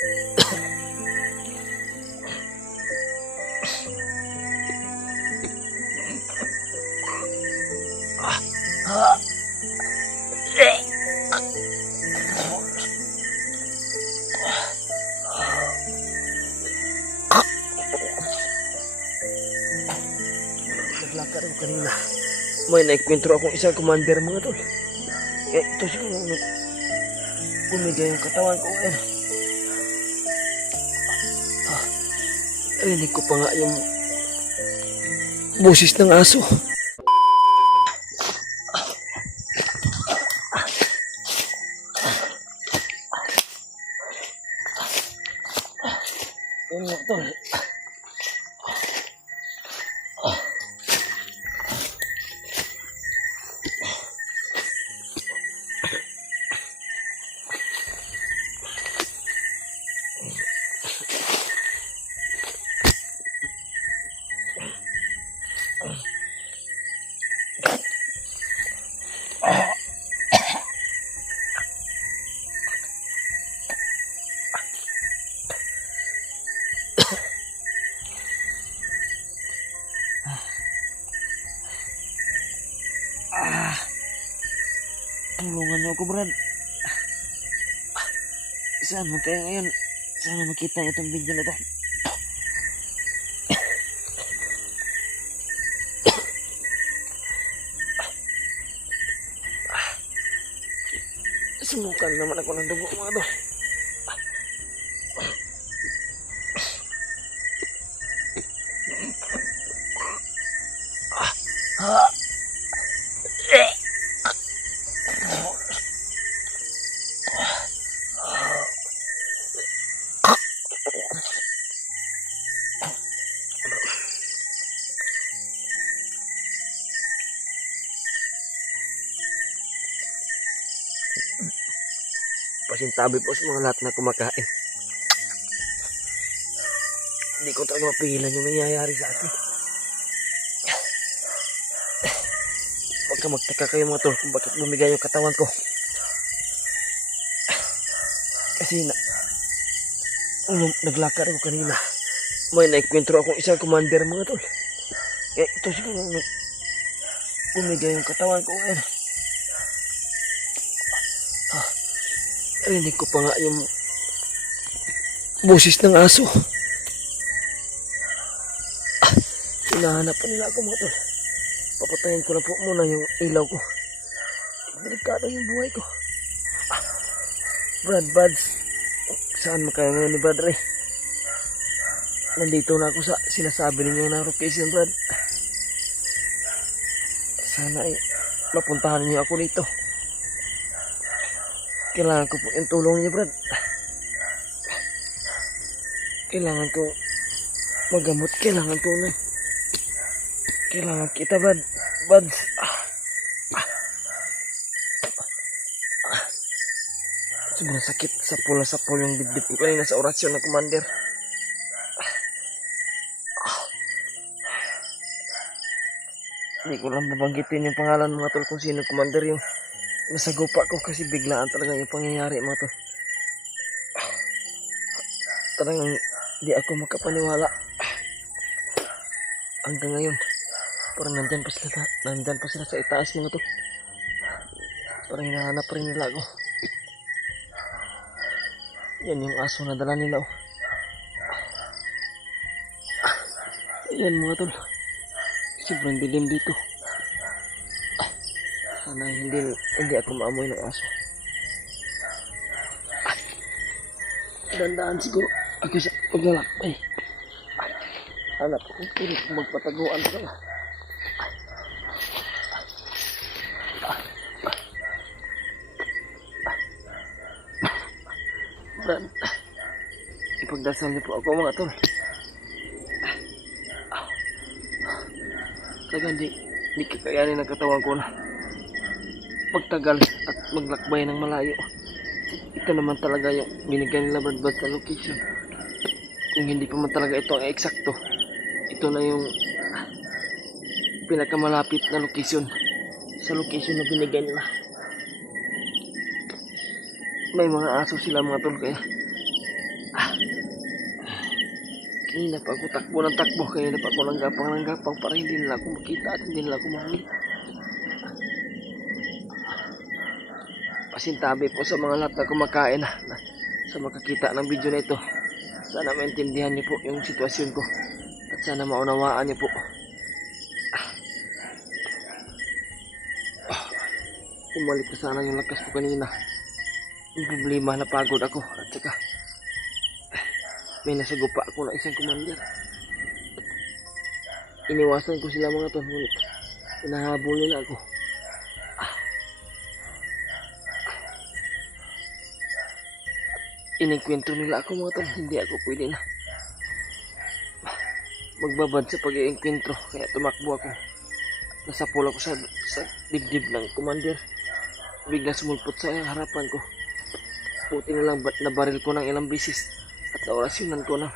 Naglakad ako kanina. May naikwentro akong isang commander mga tol. Ito siguro bumigay yung katawan ko ngayon. Rinig ko pa nga yung boses ng aso. Yun mga tol. Tulungan niyo ako, Brad. Saan mo tayo ngayon? Sana makita niyo itong video na ito. Sumukan naman ako ng dugo mga to. Pasintabi po sa mga lahat na kumakain. Hindi ko talaga mapigilan yung nangyayari sa akin. Huwag ka magtaka kayo mga tol kung bakit bumigay yung katawan ko. Kasi naglakad ako kanina. May naikwentro akong isang commander mga tol. Ito siguro bumigay yung katawan ko ngayon. Rinig ko pa nga yung boses ng aso. Hinahanap pa nila ako mga tol. Papatayin ko na po muna yung ilaw ko. Delikado yung buhay ko. Brad Buds, saan mo kayo ngayon ni Brad Ray? Nandito na ako sa sinasabi ninyo na location, Brad. Sana ay mapuntahan niyo ako dito. Kailangan ko po yung tulong niyo, Brad. Kailangan ko magamot. Kailangan ko na. Kailangan kita, Brad. Buds. Sobrang sakit. Sapul yung dibdib ko kanina sa orasyon ng commander. Hindi ko lang babanggitin yung pangalan mga tol kung sino commander yung nasagupa ko kasi biglaan talaga yung pangyayari mga tol. Talagang di ako makapaniwala. Hanggang ngayon parang nandyan pa sila sa itaas mga tol. Parang hinahanap rin nila ako. Yan yung aso na dala nila. Yan mga tol. Sobrang dilim dito. Sana hindi ako maamoy ng aso. Dandaan siguro ako sa paglalakbay. Hanap ako pilit magpataguan ka na. Brad, ipagdasal niyo po ako mga tol. Talagang di kakayanin ang katawan ko na magtagal at maglakbay ng malayo. Ito naman talaga yung binigay nila Brad Buds na location. Kung hindi pa man talaga ito ang eksakto, ito na yung pinakamalapit na location sa location na binigay nila. May mga aso sila mga tol kaya Kanina pa ako takbo ng takbo. Kanina pa ako ng gapang para hindi nila ako makita at hindi nila ako mahuli. Pasintabi po sa mga lahat na kumakain sa makakita ng video na ito. Sana maintindihan niyo po yung sitwasyon ko at sana maunawaan niyo po. Umalik na sana yung lakas ko kanina. Yung problema, napagod ako at saka may nasagupa ako na isang commander. Iniwasan ko sila mga tol, ngunit hinahabol nila ako. Inikwento nila ako mga tol, hindi ako pwede na magbabad sa pag-iinkwentro, kaya tumakbo ako. Nasapul ako sa dibdib ng commander. Bigla sumulpot sa harapan ko. Buti na lang nabaril ko ng ilang bisis at naorasyonan ko ng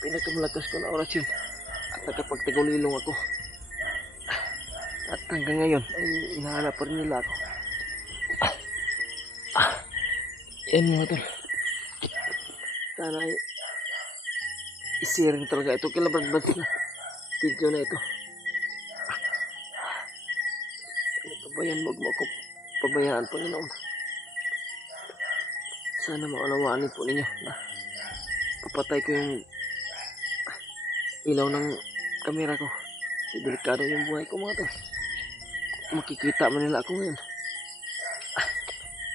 pinakamalakas ko na orasyon at nakapagtagulilong ako. At hanggang ngayon ay hinahanap pa rin nila ako. Yan mga tol. Sana ay i-share talaga ito kila Brad Buds na video na ito. Pabayaan, wag mo ako pabayaan, Panginoon. Sana maunawaan po ninyo na papatay ko yung ilaw ng kamera ko. Kasi delikado yung buhay ko mga tol. Makikita man nila ako ngayon.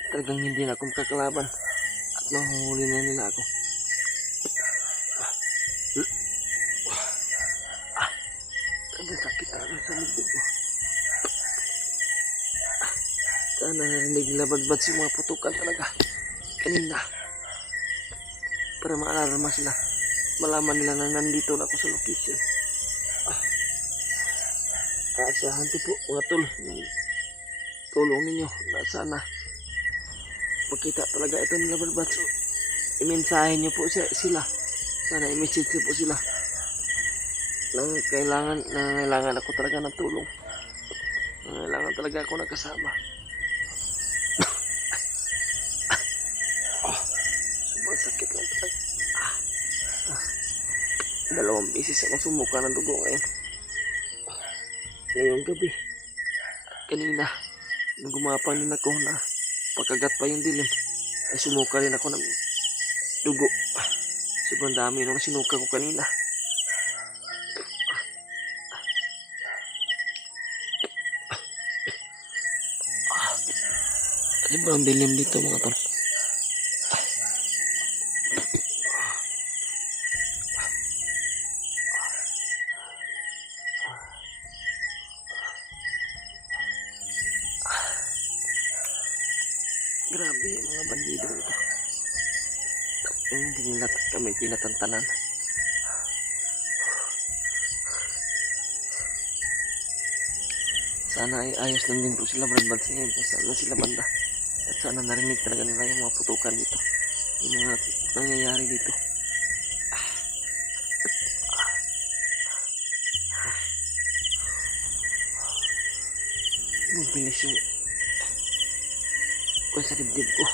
Talagang hindi na ako makakalaban at mahuhuli na nila ako. Ang sakit talaga sa lubog ko. Sana narinig nila Brad Buds yung mga putukan talaga kanina. Para maalarma sila. Malaman nila na nandito na ako sa location. Aasahan ko po mga tol yung tulong ninyo na sana makita talaga ito nila Brad Buds. So, i-mensahe nyo po sila. Sana i-message nyo po sila. Nangangailangan ako talaga ng tulong. Nangangailangan talaga ako ng kasama. Sobrang sakit lang talaga. Dalawang beses ako sumuka ng dugo ngayon. Ngayong gabi. Kanina, nung gumapang din ako na pagkagat pa yung dilim, ay sumuka rin ako ng dugo. Sobrang dami nung sinuka ko kanina. Sobrang dilim dito mga tol. Grabe yung mga bandido ito. Hindi nila kami tinatantanan. Sana ay ayos lang din po sila Brad Buds ngayon kung saan na sila banda. At sana narinig talaga nila yung mga putukan dito. Yung mga nangyayari dito. Mabilis yung kung sa dibdib ko.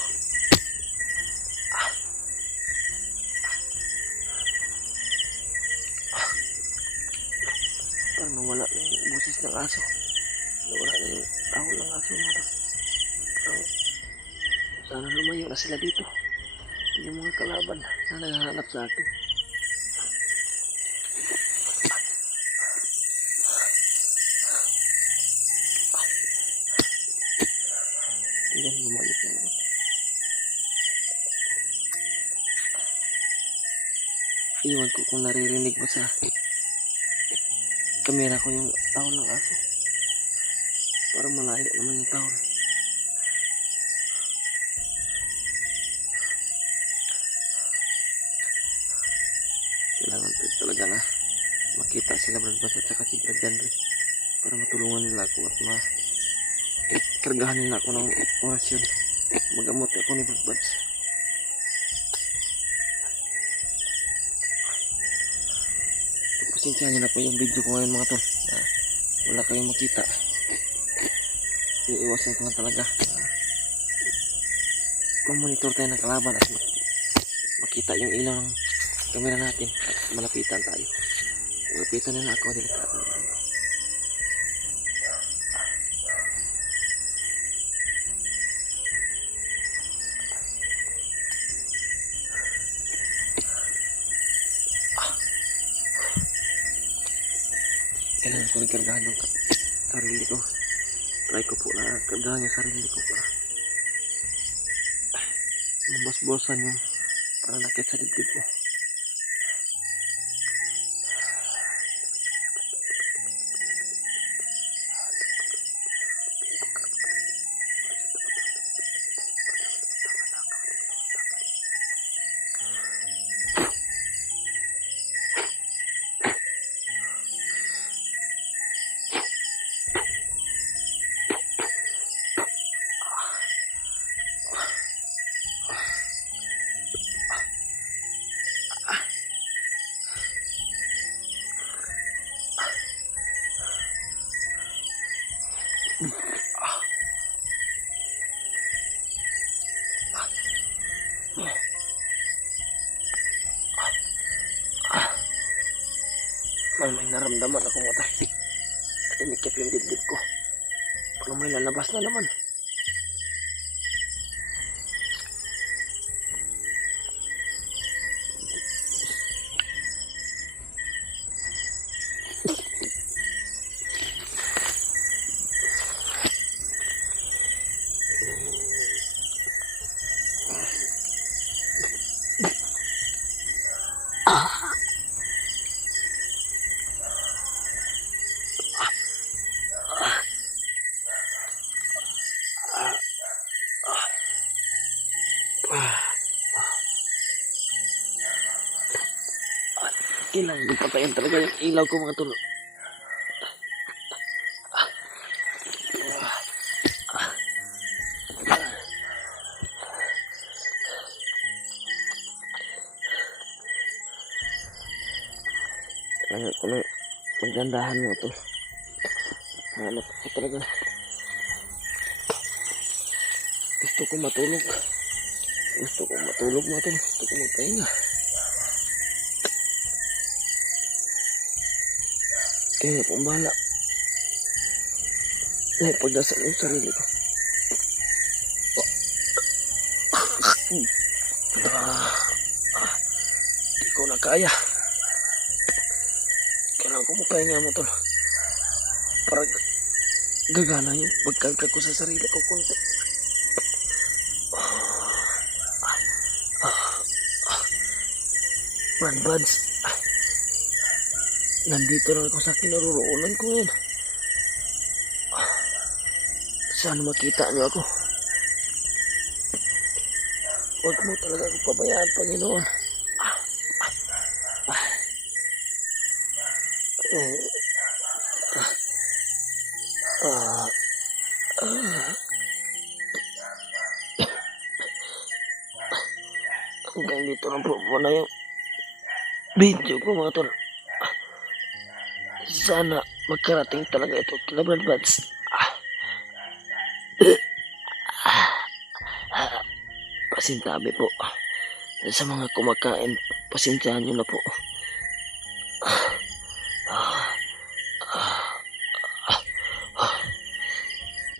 Parang nawala na yung busis ng aso. Nawala na yung tahol ng aso mga. Sana lumayo na sila dito. Yung mga kalaban na naghahanap sa akin. Yan, bumalik na naman. Iwan ko kung naririnig mo sa kamera ko yung tahol ng aso. Para malayo naman yung tahol. Kailangan talaga na makita sila Brad Buds at saka si Brad Janry para matulungan nila ako at kargahan nila ako ng orasyon. Magamot ako ni Brad Buds. Pasensya nyo na po yung video ko ngayon mga tol na wala kayong makita. Iiwasan ko lang talaga. Mamonitor tayo ng kalaban at makita yung ilaw ng camera natin at malapitan tayo. Malapitan nila ako, delikado. Kailangan ko nagkargahan yung sarili ko. Try ko po na kargahan yung sarili ko para mabasbosan yung pananakit sa dibdib ko. May naramdaman ako mga tay. At inikip yung dibdib ko. Parang may lalabas na naman. Kailangan ipatayin talaga yung ilaw ko mga tol. Kailangan ko na magdandahan mga tol. Hanap ko talaga. Gusto ko matulog. Gusto ko matulog mga tol. Gusto ko magpahinga. Kaya kung bahala, naipagdasal yung sarili ko. Di ko na kaya. Kailangan ko mapahinga mo tol. Para gagana yung pagkalkal ko sa sarili ko konti. Buds. Nandito lang ako sa kinaroroonan ko ngayon. Sana makita niyo ako. Huwag mo talaga ako pabayaan, Panginoon. Hanggang dito lang po muna yung video ko mga tol. Sana magkarating talaga ito kila Brad Buds. Pasintabi po. Sa mga kumakain, pasensyahan nyo na po.